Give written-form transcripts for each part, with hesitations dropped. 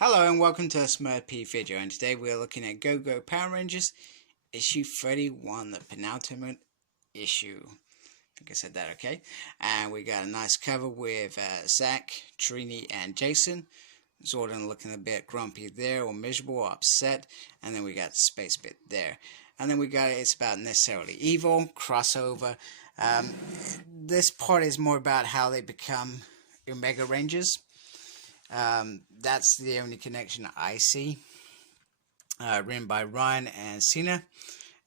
Hello and welcome to a Smurf video, and today we're looking at Go-Go Power Rangers issue 31, the penultimate issue. I think I said that okay. And we got a nice cover with Zach, Trini and Jason. Zordon looking a bit grumpy there, or miserable, or upset. And then we got the space bit there. And then we got It's About Necessarily Evil, crossover. This part is more about how they become Omega Rangers. That's the only connection I see. Written by Ryan and Cena,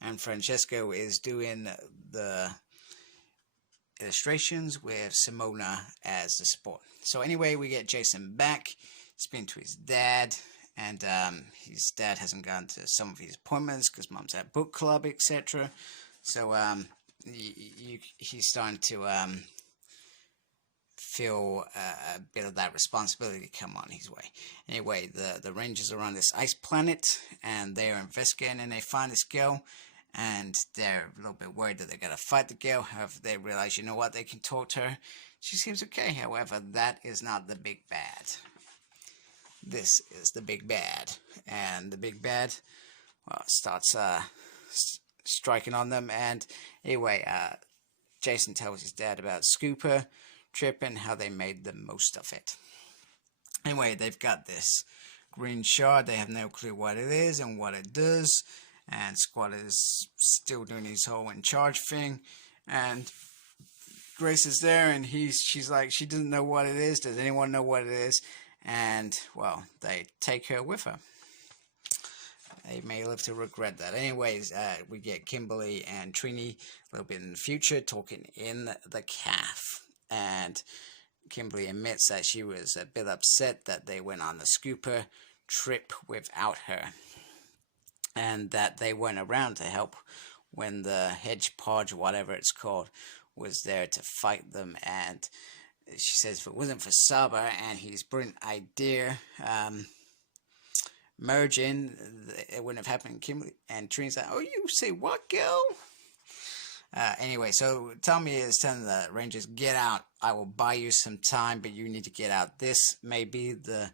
and Francesco is doing the illustrations with Simona as the support. So anyway, we get Jason back. He's been to his dad, and his dad hasn't gone to some of his appointments because mom's at book club, etc. So he's starting to feel a bit of that responsibility come on his way. Anyway, the Rangers are on this ice planet, and they're investigating, and they find this girl, and they're a little bit worried that they're going to fight the girl. However, they realize, you know what, they can talk to her. She seems okay. However, that is not the big bad. This is the big bad, and the big bad, well, starts striking on them. And anyway, Jason tells his dad about Scooper trip and how they made the most of it. Anyway, they've got this green shard. They have no clue what it is and what it does, and Squad is still doing his whole in charge thing, and Grace is there, and she's like, she doesn't know what it is. Does anyone know what it is? And well, they take her with her. They may live to regret that. Anyways, we get Kimberly and Trini a little bit in the future talking in the calf. And Kimberly admits that she was a bit upset that they went on the Scooper trip without her, and that they weren't around to help when the Hedgepodge, whatever it's called, was there to fight them. And she says if it wasn't for Saba and his brilliant idea, merging, it wouldn't have happened. Kimberly and Trina's like, oh, you say what, girl? Anyway, so Tommy is telling the Rangers, get out. I will buy you some time, but you need to get out. This may be the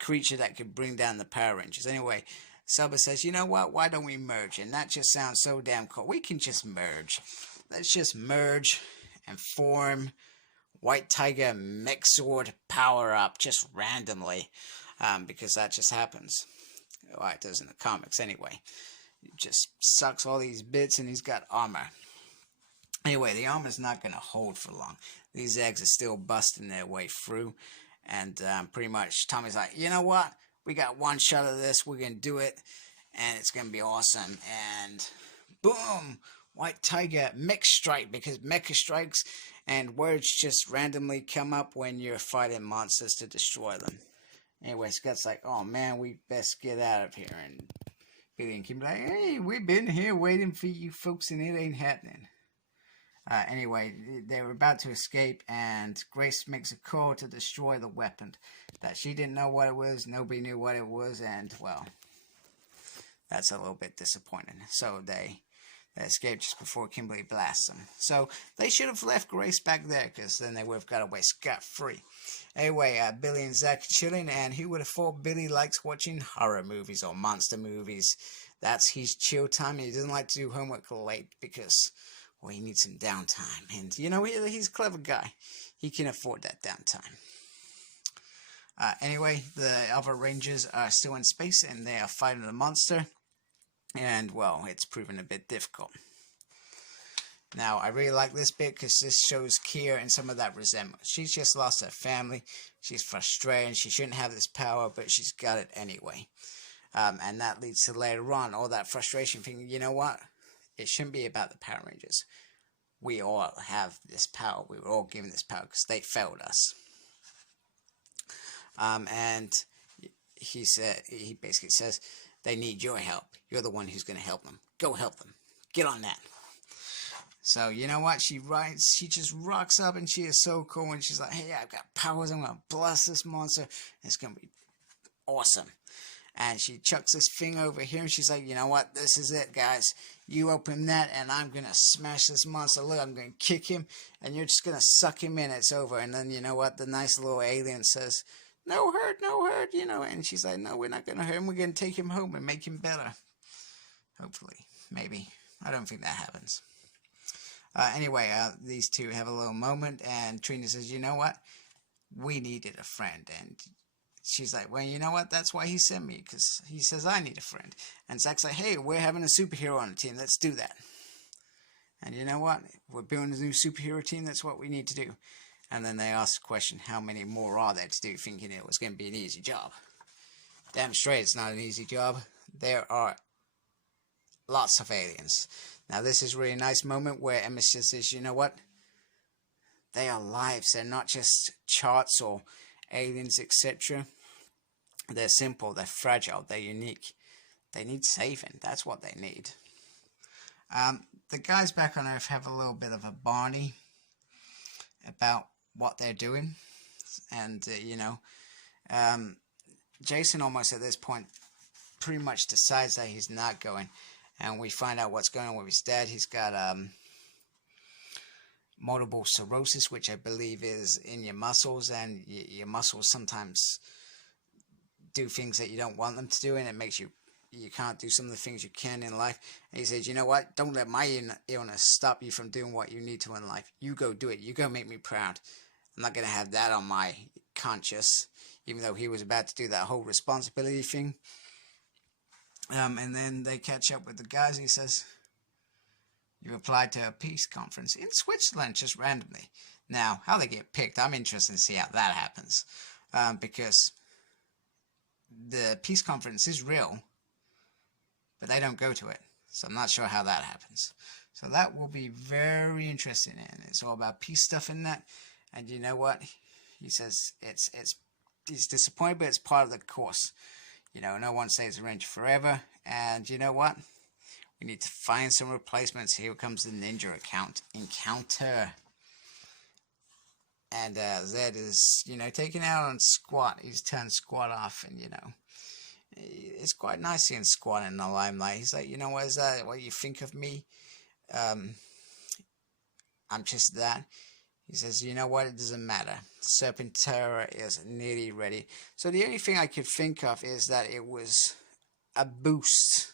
creature that could bring down the Power Rangers. Anyway, Saba says, you know what? Why don't we merge? And that just sounds so damn cool. We can just merge. Let's just merge and form White Tiger Megazord Power Up just randomly. Because that just happens. Well, it does in the comics anyway. Just sucks all these bits, and he's got armor. Anyway, the armor's not going to hold for long. These eggs are still busting their way through, and pretty much Tommy's like, you know what? We got one shot of this. We're going to do it, and it's going to be awesome. And boom! White Tiger Mech Strike, because Mecha strikes and words just randomly come up when you're fighting monsters to destroy them. Anyway, Scott's like, oh man, we best get out of here. And Billy and Kim like, hey, we've been here waiting for you folks, and it ain't happening. Anyway, they were about to escape, and Grace makes a call to destroy the weapon. That she didn't know what it was, nobody knew what it was, and, well, that's a little bit disappointing. So they escaped just before Kimberly blasts them. So they should have left Grace back there, because then they would have got away scot-free. Anyway, Billy and Zach are chilling, and who would have thought Billy likes watching horror movies or monster movies? That's his chill time. He doesn't like to do homework late because, well, he needs some downtime. And, you know, he's a clever guy. He can afford that downtime. Anyway, the other Rangers are still in space, and they are fighting the monster. And, well, it's proven a bit difficult. Now, I really like this bit because this shows Kia and some of that resentment. She's just lost her family. She's frustrated. She shouldn't have this power, but she's got it anyway. And that leads to later on all that frustration, thinking, you know what? It shouldn't be about the Power Rangers. We all have this power. We were all given this power because they failed us. And he basically says, they need your help. You're the one who's going to help them. Go help them. Get on that. So, you know what? She just rocks up, and she is so cool, and she's like, hey, I've got powers. I'm going to blast this monster. It's going to be awesome. And she chucks this thing over here, and she's like, you know what? This is it, guys. You open that, and I'm going to smash this monster. Look, I'm going to kick him, and you're just going to suck him in. It's over. And then, you know what? The nice little alien says, no hurt, no hurt, you know. And she's like, no, we're not going to hurt him. We're going to take him home and make him better. Hopefully. Maybe. I don't think that happens. Anyway, these two have a little moment, and Trina says, you know what? We needed a friend. And she's like, well, you know what? That's why he sent me, because he says I need a friend. And Zach's like, hey, we're having a superhero on the team. Let's do that. And you know what? We're building a new superhero team. That's what we need to do. And then they ask the question, how many more are there to do, thinking it was going to be an easy job. Damn straight it's not an easy job. There are lots of aliens. Now this is a really nice moment where Emma says, you know what? They are lives. They're not just charts or aliens, etc. They're simple, they're fragile, they're unique. They need saving. That's what they need. The guys back on Earth have a little bit of a Barney about what they're doing. And, Jason almost at this point pretty much decides that he's not going. And we find out what's going on with his dad. He's got multiple sclerosis, which I believe is in your muscles. And your muscles sometimes do things that you don't want them to do. And it makes you can't do some of the things you can in life. And he says, you know what? Don't let my illness stop you from doing what you need to in life. You go do it. You go make me proud. I'm not going to have that on my conscience. Even though he was about to do that whole responsibility thing. And then they catch up with the guys. He says, you applied to a peace conference in Switzerland just randomly. Now, how they get picked, I'm interested to see how that happens. Because the peace conference is real, but they don't go to it. So I'm not sure how that happens. So that will be very interesting. And it's all about peace stuff in that. And you know what? He says he's disappointed, but it's part of the course. You know, no one stays a Ranger forever. And you know what? We need to find some replacements. Here comes the ninja encounter. And Zed is, taking out on Squat. He's turned Squat off, and, it's quite nice seeing Squat in the limelight. He's like, what is that? What you think of me? I'm just that. He says, you know what? It doesn't matter. Serpentera is nearly ready. So the only thing I could think of is that it was a boost.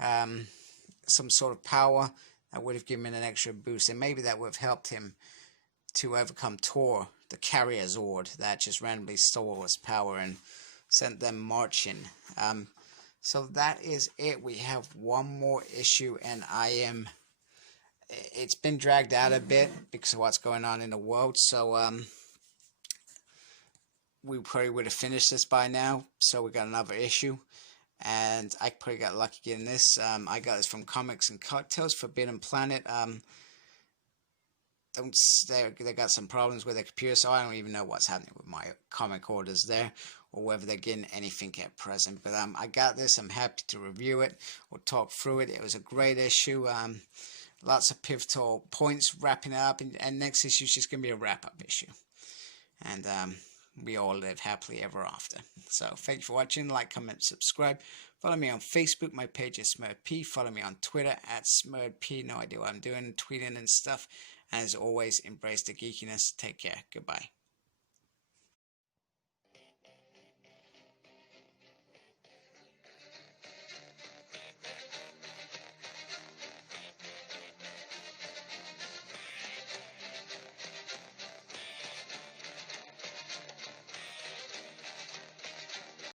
Some sort of power that would have given him an extra boost. And maybe that would have helped him to overcome Tor, the carrier Zord, that just randomly stole his power and sent them marching. So that is it. We have one more issue, and it's been dragged out a bit because of what's going on in the world. So we probably would have finished this by now. So we got another issue. And I probably got lucky getting this. I got this from Comics and Cocktails, Forbidden Planet. They got some problems with their computer, so I don't even know what's happening with my comic orders there, or whether they're getting anything at present. But I got this. I'm happy to review it or talk through it. It was a great issue. Lots of pivotal points wrapping it up, and next issue is just going to be a wrap-up issue. And we all live happily ever after. So thank you for watching. Like, comment, subscribe. Follow me on Facebook. My page is SmurredP. Follow me on Twitter at SmurredP. No idea what I'm doing, tweeting and stuff. And as always, embrace the geekiness. Take care. Goodbye.